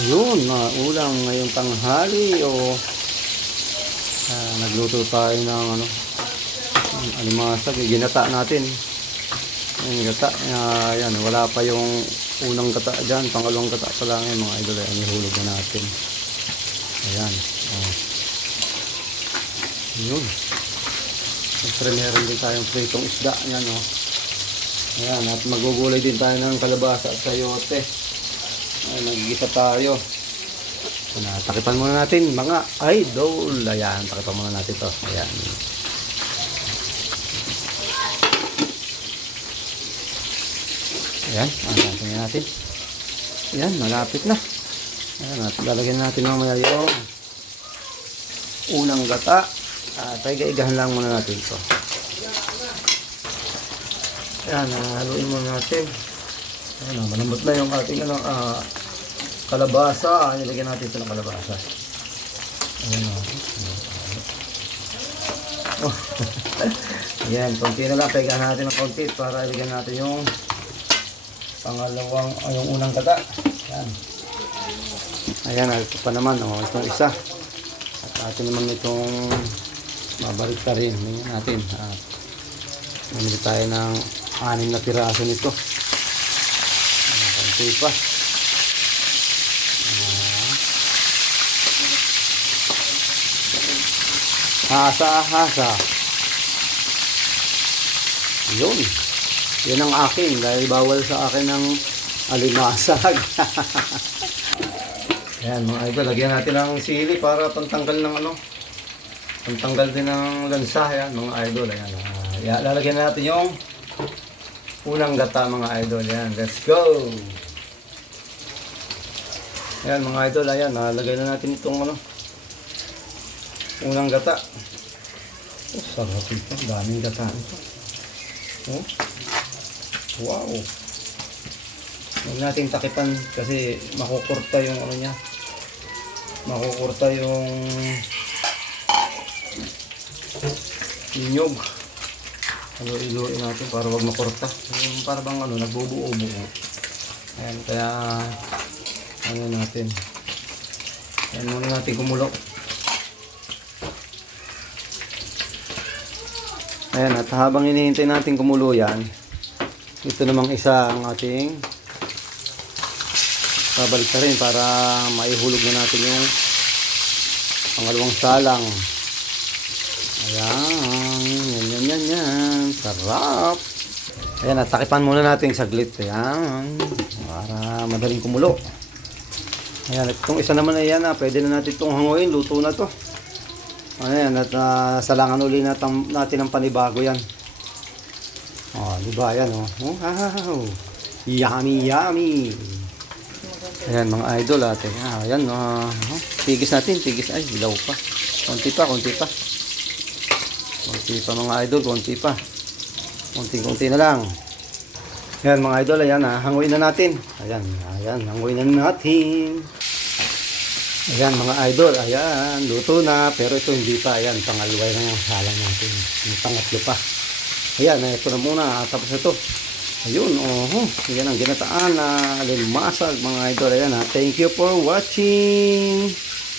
Ayun, ulam ngayong tanghali o nagluto tayo ng alimasag, ginata natin. Yung gata, yan, wala pa yung unang gata dyan, pangalawang gata pa lang yung mga idol, ay ihulog na natin. Ayan, yun. Siyempre meron din tayong pritong isda, yan o. Ayan, at magugulay din tayo ng kalabasa at sayote. Ay, nagigisa tayo. Takipan muna natin mga idol. Ayan, takipan muna natin to. Ayan. Ayan, tingnan natin. Ayan, malapit na. Ayan, at lalagyan natin mamaya yung unang gata. Iga-igahan lang muna natin to. Ayan, haluin muna natin. Ayan, malambot na yung ating kalabasa. Nilagyan natin ito ng kalabasa. Ayan o. Ayan, konti na lang. Paigahan natin ng konti para ilagyan natin yung pangalawang, yung unang gata. Ayan. Ayan, ito pa naman. Itong isa. At atin naman itong mabalik pa rin. Ayan natin. Mamili tayo ng 6 na piraso nito. Konti pa. Hasa. Yun. Yan ang akin. Dahil bawal sa akin ng alimasag. Ayan mga idol. Lagyan natin ng sili para pantanggal ng pantanggal din ng lansa. Ayan mga idol. Ayan. Lalagyan natin yung unang gata mga idol. Ayan. Let's go. Ayan mga idol. Ayan. Lagay na natin itong unang gata. Sarap ito. Daming gata ito. Wow. Huwag natin takipan kasi makukurta yung niya. Makukurta yung inyog. Iluin natin para wag makurta. Yung para bang nagbubuo-buo. Ayan, kaya natin. Ayan muna natin kumulo. Ayan, at habang hinihintay natin kumulo yan, ito namang isa ang ating babalik na rin para maihulog na natin yung pangalawang salang. Ayan, yan. Sarap. Ayan, at takipan muna natin saglit. Ayan, para madaling kumulo. Ayan, at itong isa naman na yan, pwede na natin itong hanguin. Luto na to. Ayan, at salangan uli natin ng panibago yan. Diba yan, wow, yummy. Ayan mga idol atin. Ayan, tigis natin, ay, ilaw pa. Konti pa mga idol, konti pa. Konti na lang. Ayan mga idol, ayan, hanguin na natin. Ayan, hanguin na natin. Ayan mga idol, ayan, luto na, pero ito hindi pa, ayan, pangalawa na yung salang natin, yung pangatlo pa. Ayan, ito na muna, tapos ito. Ayun, yan ang ginataan na alimasag mga idol. Ayan, thank you for watching.